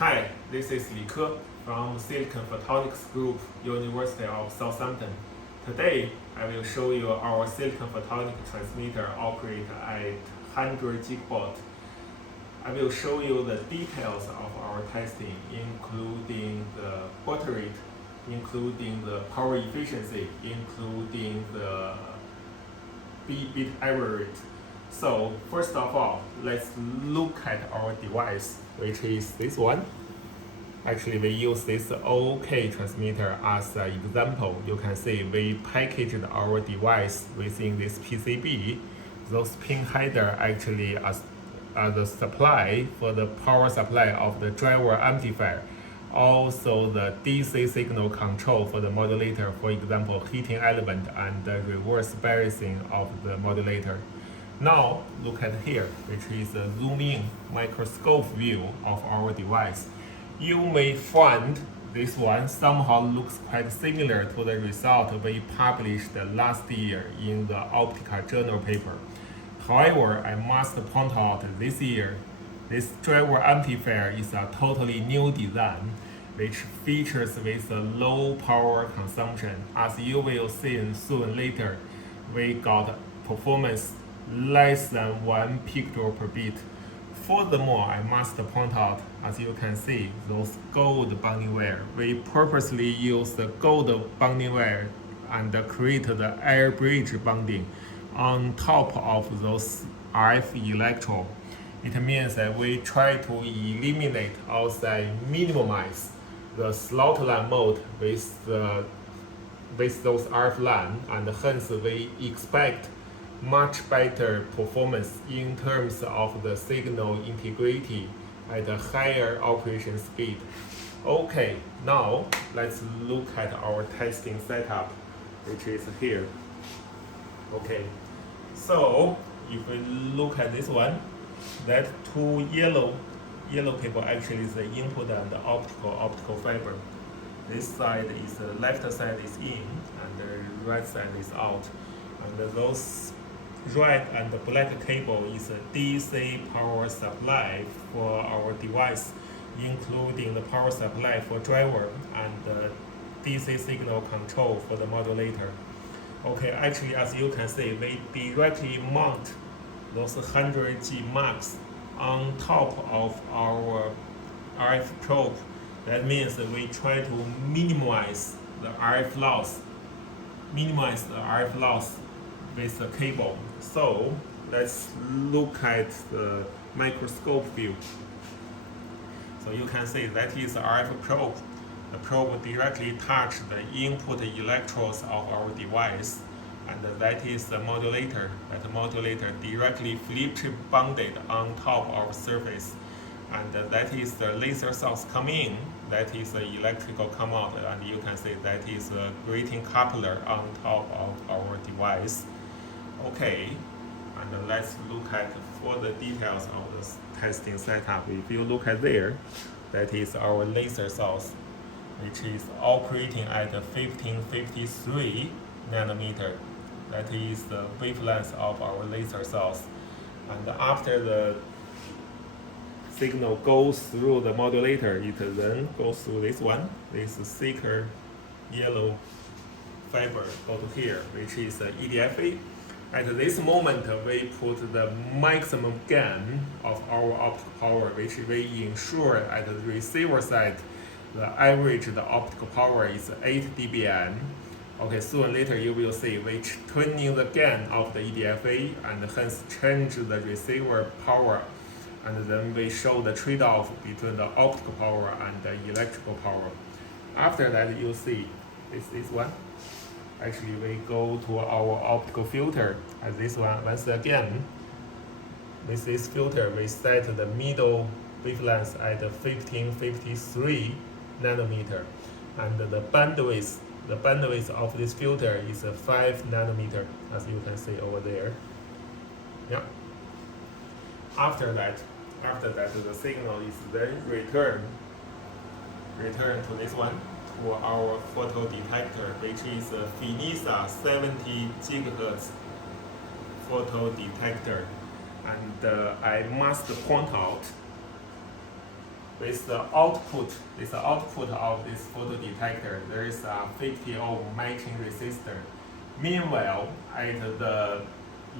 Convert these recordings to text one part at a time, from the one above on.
Hi, this is Li Ke from Silicon Photonics Group, University of Southampton. Today, I will show you our silicon photonic transmitter operate at 100 gigabit. I will show you the details of our testing, including the baud rate, including the power efficiency, including the bit error rate. So first of all, let's look at our device, which is this one. Actually, we use this OOK transmitter as an example. You can see we packaged our device within this PCB. Those pin header actually are the supply for the power supply of the driver amplifier. Also the DC signal control for the modulator, for example, heating element and the reverse biasing of the modulator. Now look at here, which is a zoom-in microscope view of our device. You may find this one somehow looks quite similar to the result we published last year in the optical journal paper. However, I must point out this year, this driver amplifier is a totally new design, which features with a low power consumption. As you will see soon later, we got performance less than 1 picture per bit. Furthermore, I must point out, as you can see, those gold bonding wire. We purposely use the gold bonding wire and create the air bridge bonding on top of those RF electrode. It means that we try to eliminate or minimize the slot line mode with those RF line, and hence we expect much better performance in terms of the signal integrity at a higher operation speed. Okay, now let's look at our testing setup, which is here. Okay, so if we look at this one, that two yellow cable actually is the input and the optical fiber. This side is the left side is in and the right side is out, and those red and black cable is a DC power supply for our device, including the power supply for driver and the DC signal control for the modulator. Okay, actually, as you can see, we directly mount those 100G max on top of our RF probe. That means that we try to minimize the RF loss with the cable. So let's look at the microscope view. So you can see that is the RF probe. The probe directly touches the input electrodes of our device, and that is the modulator. That modulator directly flip chip bonded on top of our surface, and that is the laser source coming in. That is the electrical come out, and you can see that is the grating coupler on top of our device. Okay, and let's look at further details of this testing setup. If you look at there, that is our laser source, which is operating at 1553 nanometer. That is the wavelength of our laser source. And after the signal goes through the modulator, it then goes through this one, this thicker yellow fiber go to here, which is the EDFA. At this moment, we put the maximum gain of our optical power, which we ensure at the receiver side, the average the optical power is 8 dBm. Okay, soon later you will see we tuning the gain of the EDFA and hence change the receiver power, and then we show the trade-off between the optical power and the electrical power. After that, you see this one. Actually, we go to our optical filter as this one. Once again, with this filter, we set the middle wavelength at 1553 nanometer, and the bandwidth of this filter is 5 nanometer, as you can see over there. Yeah. After that, the signal is then returned to this one, to our photo detector, which is a Finisa 70 GHz photo detector. And I must point out with the output of this photodetector, there is a 50 ohm matching resistor. Meanwhile, at the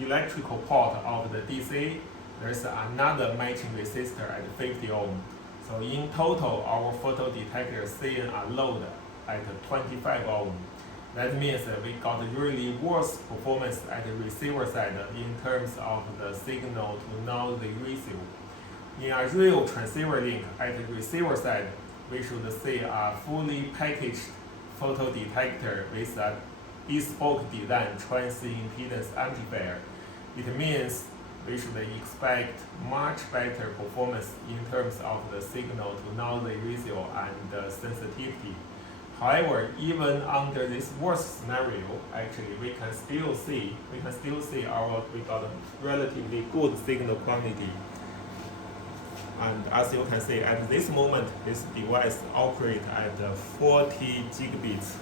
electrical port of the DC, there's another matching resistor at 50 ohm. So in total, our photodetector seeing a load at 25 ohm. That means that we got really worse performance at the receiver side in terms of the signal to noise ratio. In a real transceiver link at the receiver side, we should see a fully packaged photodetector with a bespoke design transimpedance amplifier. It means we should expect much better performance in terms of the signal to noise ratio and sensitivity. However, even under this worst scenario, actually we can still see we got a relatively good signal quantity. And as you can see, at this moment, this device operates at 40 gigabits.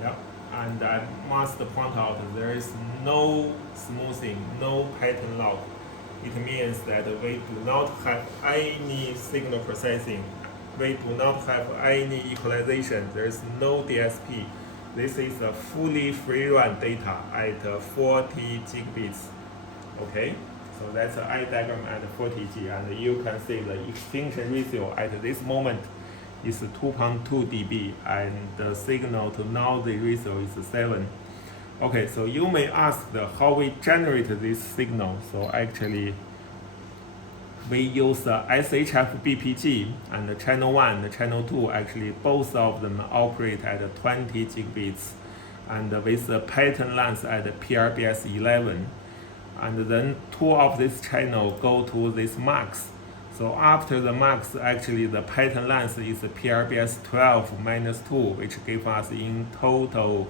Yeah. And I must point out there is no smoothing, no pattern lock. It means that we do not have any signal processing. We do not have any equalization. There is no DSP. This is a fully free run data at 40 gigabits. Okay, so that's an eye diagram at 40G, and you can see the extinction ratio at this moment is 2.2 dB, and the signal to noise ratio is 7. Okay, so you may ask how we generate this signal. So actually, we use the SHF BPG, and the channel 1 and the channel 2, actually both of them operate at 20 gigabits, and with the pattern length at PRBS 11. And then two of this channel go to this max. So after the max, actually the pattern length is PRBS 12 minus 2, which gives us in total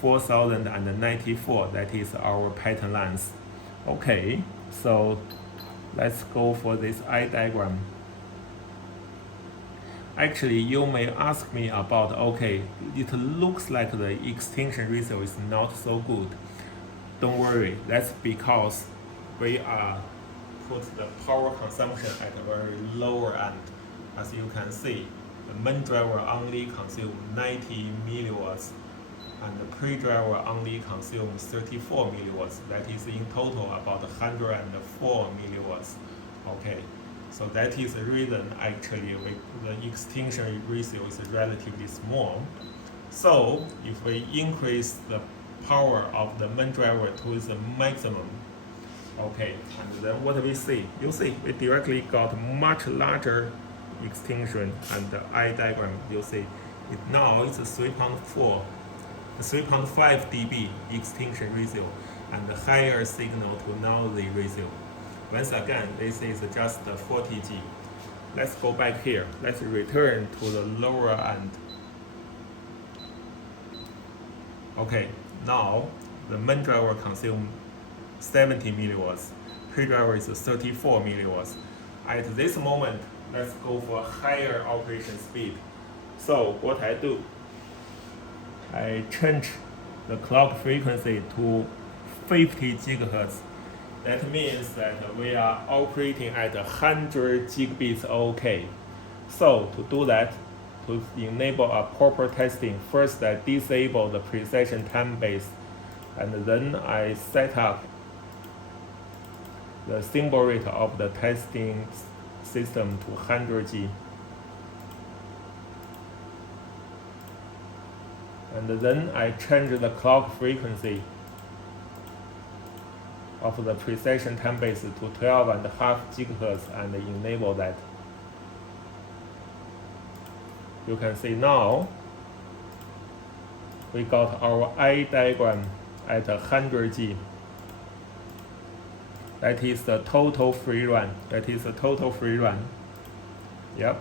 4094. That is our pattern length. Okay, so let's go for this eye diagram. Actually, you may ask me about, okay, it looks like the extinction ratio is not so good. Don't worry, that's because we put the power consumption at a very lower end. As you can see, the main driver only consumes 90 milliwatts, and the pre-driver only consumes 34 milliwatts. That is in total about 104 milliwatts. Okay, so that is the reason actually the extinction ratio is relatively small. So if we increase the power of the main driver to the maximum, okay, and then what we see? You see, we directly got much larger extinction, and the eye diagram, you see, it now is 3.5 dB extinction ratio, and the higher signal to noise ratio. Once again, this is just 40G. Let's go back here. Let's return to the lower end. Okay, now the main driver consumes 70 milliwatts, pre-driver is 34 milliwatts. At this moment, let's go for higher operation speed. So what I do, I change the clock frequency to 50 gigahertz. That means that we are operating at 100 gigabits OK. So to do that, to enable a proper testing, first I disable the precision time base, and then I set up the symbol rate of the testing system to 100G. And then I change the clock frequency of the precision time base to 12.5 gigahertz and enable that. You can see now we got our eye diagram at 100G. That is the total free run. Yep.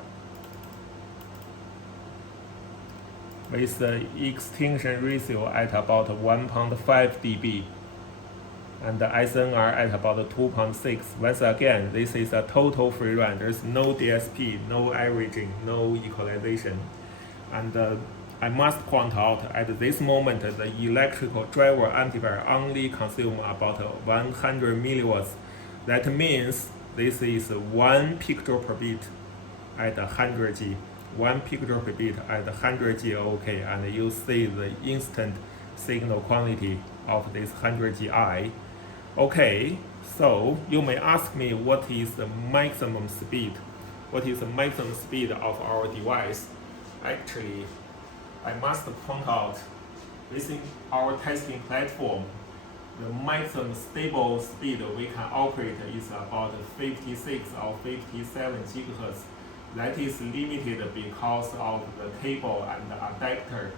With the extinction ratio at about 1.5 dB, and the SNR at about 2.6. Once again, this is a total free run. There's no DSP, no averaging, no equalization. And I must point out, at this moment, the electrical driver amplifier only consumes about 100 milliwatts. That means this is 1 picture per bit at 100G. 1 picture per bit at 100G OOK, and you see the instant signal quantity of this 100Gi. Okay, so you may ask me what is the maximum speed? What is the maximum speed of our device? Actually, I must point out, within our testing platform, the maximum stable speed we can operate is about 56 or 57 gigahertz. That is limited because of the cable and the adapter.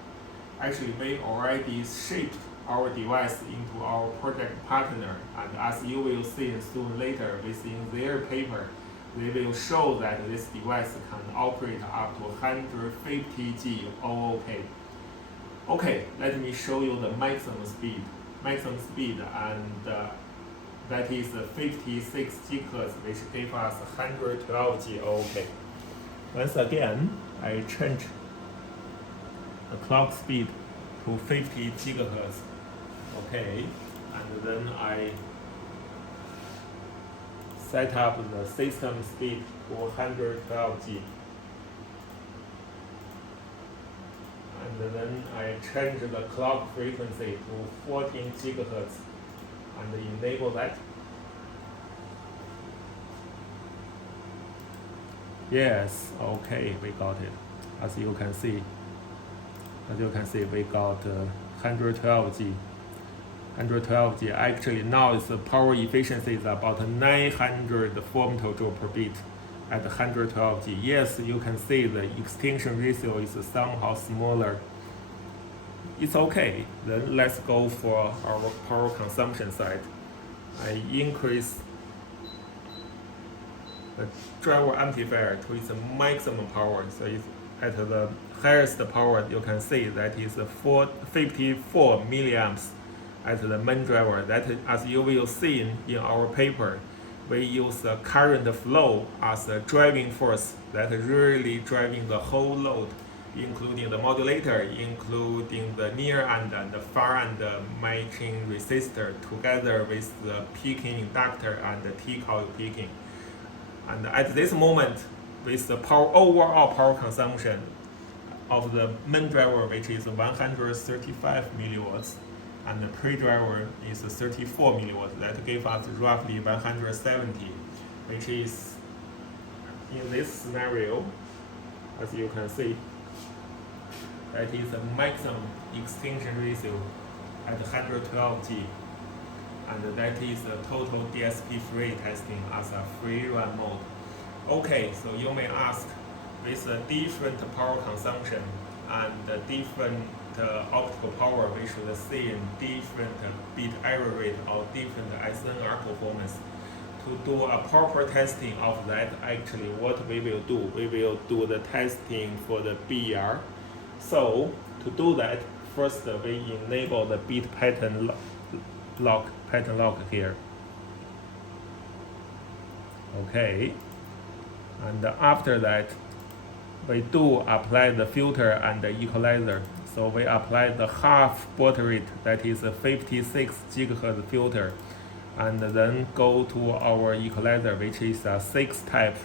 Actually, we already shipped our device into our project partner, and as you will see soon later within their paper, they will show that this device can operate up to 150G OOK. Okay, let me show you the maximum speed. And that is 56 gigahertz, which gives us 112G OOK. Once again, I change the clock speed to 50 gigahertz. Okay, and then I set up the system speed to 112G. And then I change the clock frequency to 14 gigahertz and enable that. Yes, okay, we got it. As you can see, we got 112G. 112G. Actually, now its power efficiency is about 900 femtojoule per bit at 112G. Yes, you can see the extinction ratio is somehow smaller. It's okay. Then let's go for our power consumption side. I increase the driver amplifier to its maximum power. So it's at the highest power, you can see that is 54 milliamps at the main driver. That, as you will see in our paper, we use the current flow as a driving force that is really driving the whole load, including the modulator, including the near end and the far end matching resistor, together with the peaking inductor and the T-coil peaking. And at this moment, with the overall power consumption of the main driver, which is 135 milliwatts, and the pre-driver is 34 milliwatts, that gives us roughly 170, which is, in this scenario, as you can see, that is the maximum extinction ratio at 112G, and that is the total DSP-free testing as a free run mode. Okay, so you may ask, with a different power consumption and a different optical power, we should see different bit error rate or different SNR performance. To do a proper testing of that, actually what we will do the testing for the BER. So to do that, first we enable the bit pattern lock here. Okay, and after that we do apply the filter and the equalizer. So we apply the half baud rate, that is a 56 gigahertz filter, and then go to our equalizer, which is a 6 type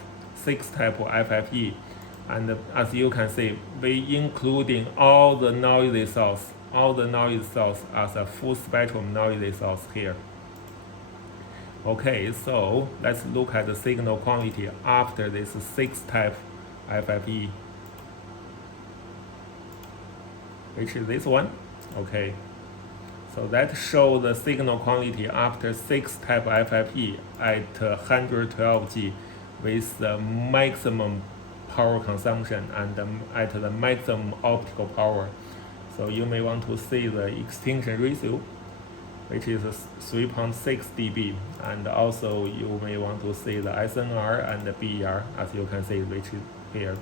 FFE. And as you can see, we including all the noisy source as a full spectrum noisy source here. Okay, so let's look at the signal quantity after this 6 type FFE, which is this one. Okay, so that shows the signal quantity after 6 type FFE at 112G with the maximum power consumption and at the maximum optical power. So you may want to see the extinction ratio, which is 3.6 dB, and also you may want to see the SNR and the BER, as you can see, which is here.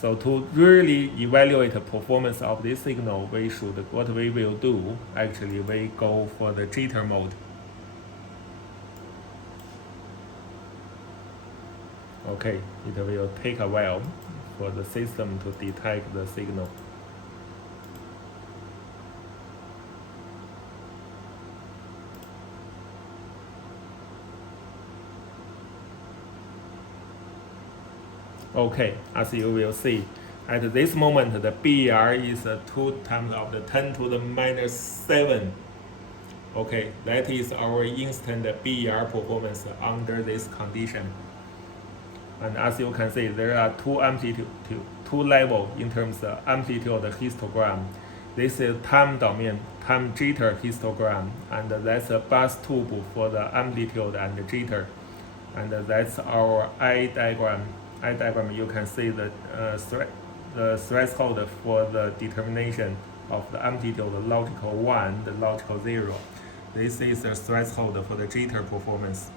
So to really evaluate the performance of this signal, what we will do, actually we go for the jitter mode. Okay, it will take a while for the system to detect the signal. Okay, as you will see, at this moment the BER is 2 times of the 10 to the minus 7. Okay, that is our instant BER performance under this condition. And as you can see, there are two levels in terms of amplitude histogram. This is time domain, time jitter histogram, and that's a bus tube for the amplitude and the jitter. And that's our eye diagram. Eye diagram, you can see the threshold for the determination of the amplitude, the logical 1, the logical 0. This is the threshold for the jitter performance.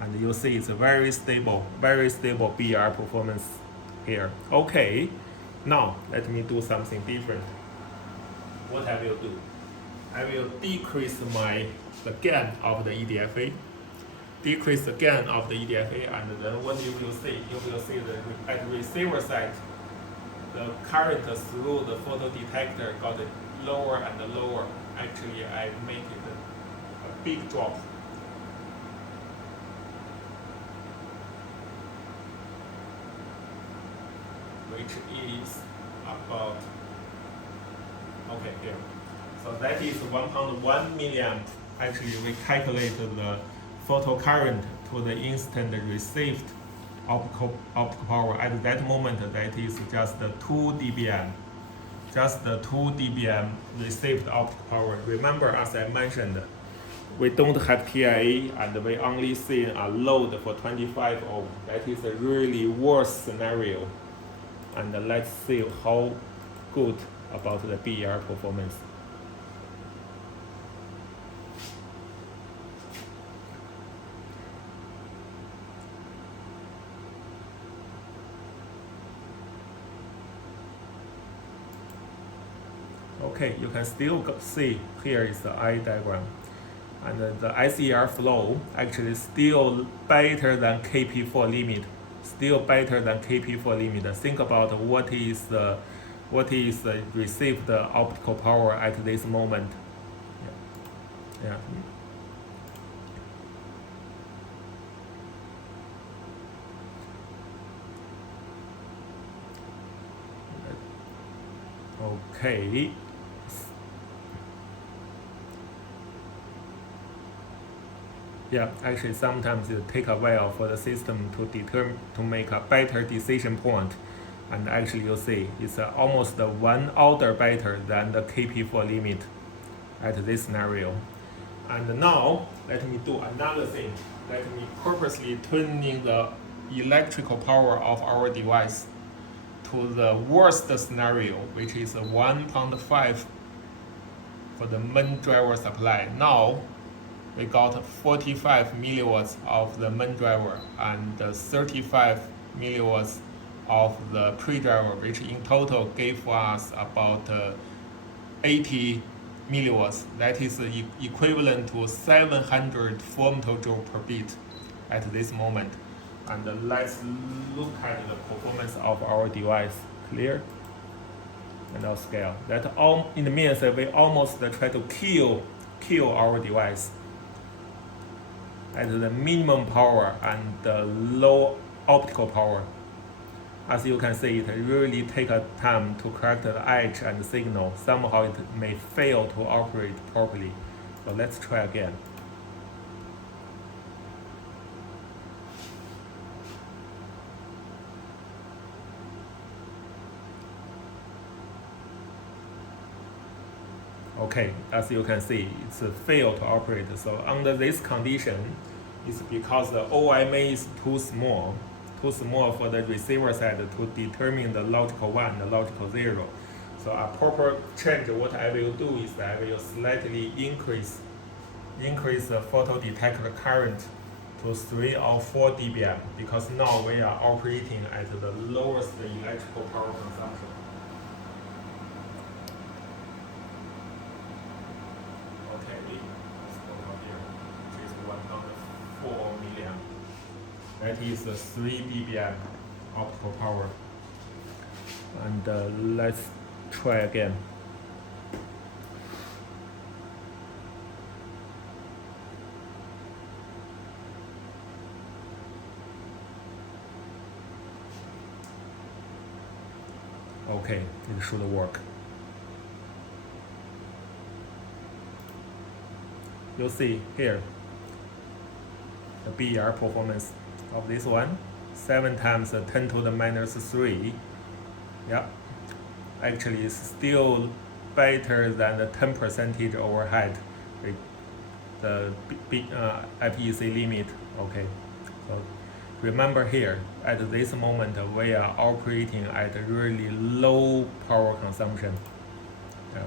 And you see it's a very stable BR performance here. Okay, now let me do something different. What I will do? I will decrease the gain of the EDFA. Decrease the gain of the EDFA, and then what you will see that at receiver side, the current through the photodetector got lower and lower. Actually, I make it a big drop. Which is about, okay, here. So that is 1.1 milliamp. Actually, we calculated the photocurrent to the instant received optical power. At that moment, that is just the 2 dBm. Just the 2 dBm received optical power. Remember, as I mentioned, we don't have TIA and we only see a load for 25 ohm. That is a really worst scenario. And let's see how good about the BER performance. Okay, you can still see here is the eye diagram. And the ICR flow actually still better than KP4 limit. Still better than KP4 limit. Think about what is the received optical power at this moment. Yeah. Okay. Yeah, actually sometimes it takes a while for the system to make a better decision point. And actually you see it's almost 1 order better than the KP4 limit at this scenario. And now let me do another thing. Let me purposely tuning the electrical power of our device to the worst scenario, which is 1.5 for the main driver supply. Now we got 45 milliwatts of the main driver and 35 milliwatts of the pre-driver, which in total gave us about 80 milliwatts. That is equivalent to 700 femtojoule per bit at this moment. And let's look at the performance of our device. Clear? And our scale. That all it means that we almost try to kill our device at the minimum power and the low optical power. As you can see, it really takes time to correct the edge and the signal. Somehow it may fail to operate properly. So let's try again. Okay, as you can see, it's failed to operate. So under this condition, it's because the OMA is too small for the receiver side to determine the logical 1, the logical 0. So a proper change, what I will do is I will slightly increase the photodetector current to 3 or 4 dBm, because now we are operating at the lowest electrical power consumption. Okay, let's go down here, which is 1.4 milliamp. That is 3 dBm optical power. And let's try again. Okay, it should work. You see here the BER performance of this one, 7 times 10 to the minus 3. Yeah, actually it's still better than the 10% overhead, the IPEC limit. Okay, so remember here, at this moment we are operating at a really low power consumption. Yeah.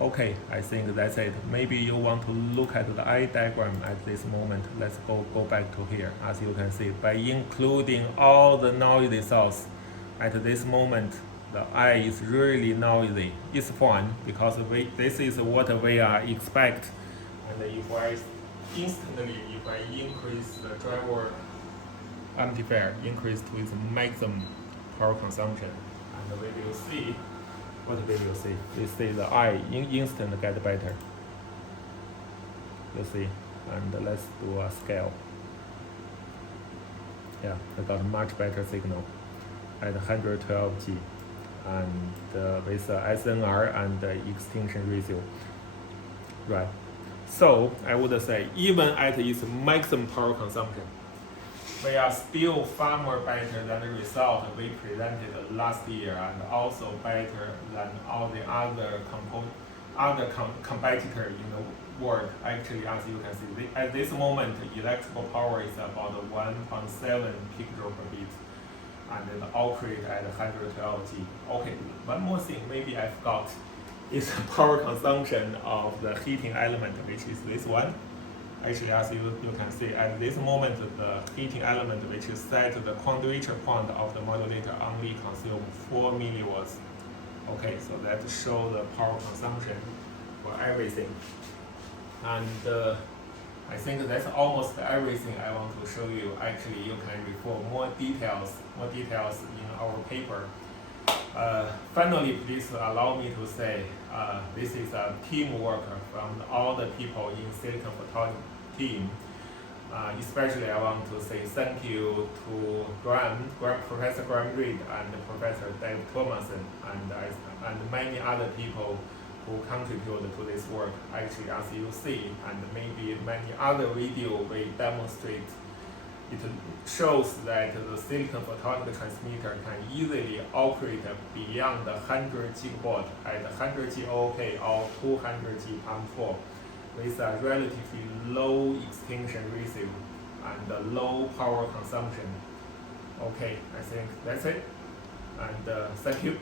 Okay, I think that's it. Maybe you want to look at the eye diagram at this moment. Let's go back to here. As you can see, by including all the noisy source, at this moment, the eye is really noisy. It's fine because this is what we are expect. And if I increase the driver amplifier, increase to its maximum power consumption, and we will see. What we will see? We see the eye instant get better. You see, and let's do a scale. Yeah, I got much better signal at 112 G, and with SNR and extinction ratio. Right. So I would say even at its maximum power consumption, we are still far more better than the result we presented last year, and also better than all the other competitors in the world. Actually, as you can see, at this moment, electrical power is about 1.7 picojoule per bit, and then operate at 112 G. Okay, one more thing maybe I forgot is the power consumption of the heating element, which is this one. Actually, as you can see, at this moment, the heating element, which is set to the quadrature point of the modulator, only consume 4 milliwatts. Okay, so that shows the power consumption for everything. And I think that's almost everything I want to show you. Actually, you can refer more details in our paper. Finally, please allow me to say this is a teamwork from all the people in Silicon Photonics team. Especially, I want to say thank you to Professor Graham Reed and Professor Dave Thomason and many other people who contributed to this work. Actually, as you see, and maybe many other videos we demonstrate, it shows that the silicon photonic transmitter can easily operate beyond 100 gigabaud at 100 G OOK or 200 G PAM4 with a relatively low extinction ratio and a low power consumption. Okay, I think that's it, and thank you.